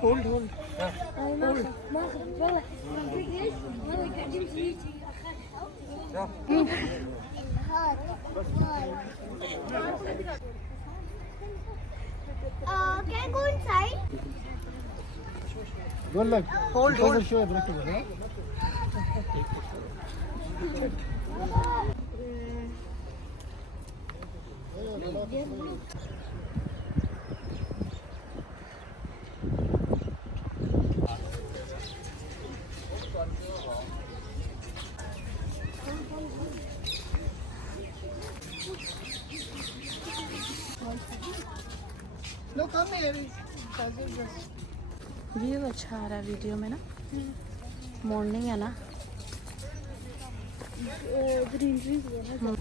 Hold, hold. Can I go inside? Good luck. Hold, hold. Show everything, huh? No, come here. View अच्छा आ रहा है वीडियो में ना मॉर्निंग है ना ग्रीनरी है ना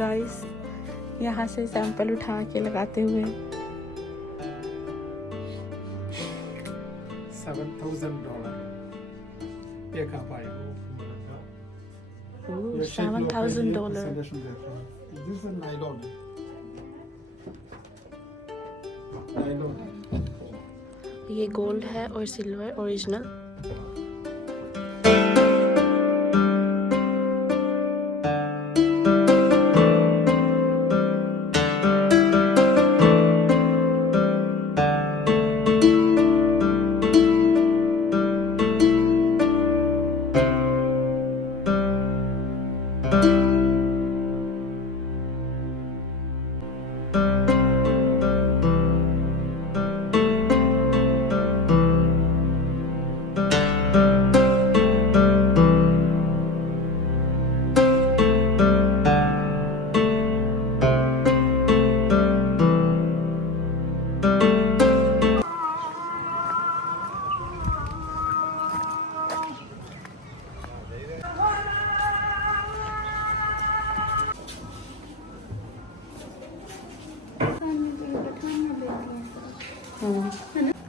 गाइस यहाँ से सैंपल उठा के लगाते हुए $7,000. एक आप आए हो। $7,000 This is a nylon. Nylon. ये गोल्ड है और सिल्वर ओरिजिनल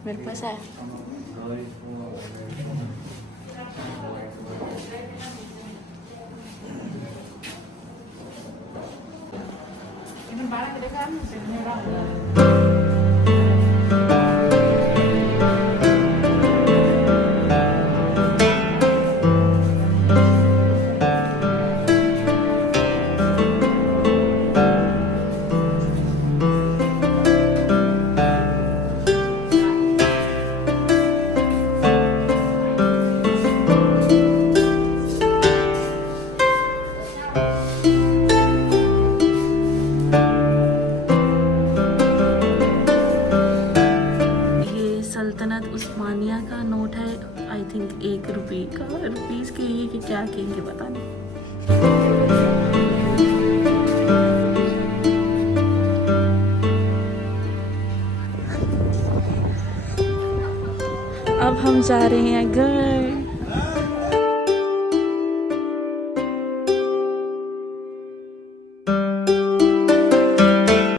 मेरे पास है नोट है, आई थिंक 1 रुपये का। रुपीज़ के लिए कि क्या कहेंगे पता नहीं। अब हम जा रहे हैं घर।